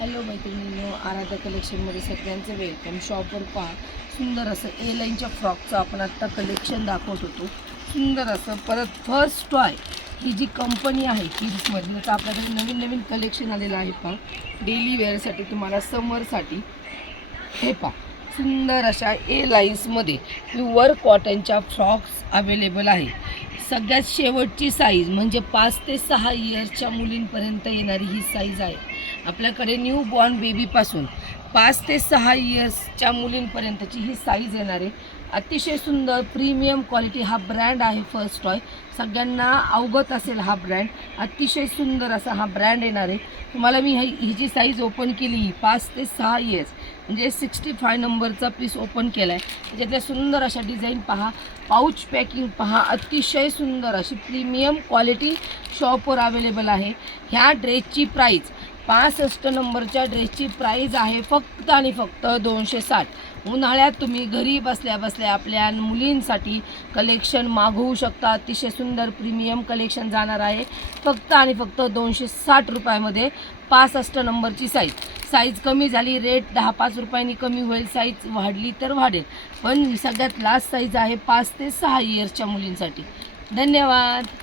Hello मैत्रिणींनो, आराध्या कलेक्शनमध्ये सगळ्यांचं welcome. शॉपवर पहा, सुंदर असं ए लाईनच्या फ्रॉकचं आपण आत्ता कलेक्शन दाखवत होतो. सुंदर असं परत फर्स्ट टॉय ही जी कंपनी आहे किड्समधली, तर आपल्याकडे नवीन नवीन कलेक्शन आलेलं आहे. पहा, डेली वेअरसाठी तुम्हाला समरसाठी हे पहा सुंदर अशा ए लाईन्समध्ये प्युअर कॉटनच्या फ्रॉक्स अवेलेबल आहे. सगळ्यात शेवटची साईज म्हणजे 5 ते 6 इयर्सच्या मुलींपर्यंत येणारी ही साईज आहे. आपल्याकडे न्यू बॉर्न बेबीपासून 5 ते 6 इयर्सच्या मुलींपर्यंतची ही साईज येणार आहे. अतिशय सुंदर प्रीमियम क्वालिटी हा ब्रँड आहे फर्स्ट टॉय. सगळ्यांना अवगत असेल हा ब्रँड. अतिशय सुंदर असा हा ब्रँड येणार आहे. तुम्हाला मी ही जी साईज ओपन केली 5 ते 6 इयर्स म्हणजे 65 नंबरचा पीस ओपन केला आहे. त्याच्यातल्या सुंदर अशा डिझाईन पहा, पाऊच पॅकिंग पहा, अतिशय सुंदर अशी प्रीमियम क्वालिटी शॉपवर अवेलेबल आहे. ह्या ड्रेसची प्राईस 65 नंबरच्या ड्रेसची प्राईज आहे फक्त आणि फक्त 260. उन्हाळ्यात तुम्ही घरी बसल्या बसल्या आपल्या मुलींसाठी कलेक्शन मागवू शकता. अतिशय सुंदर प्रीमियम कलेक्शन जाणार आहे फक्त आणि फक्त 260 रुपयामध्ये. 65 नंबरची साईज कमी झाली, रेट 10-5 रुपयांनी कमी होईल. साईज वाढली तर वाढेल, पण सगळ्यात लास्ट साईज आहे 5 ते 6 इयर्सच्या मुलींसाठी. धन्यवाद.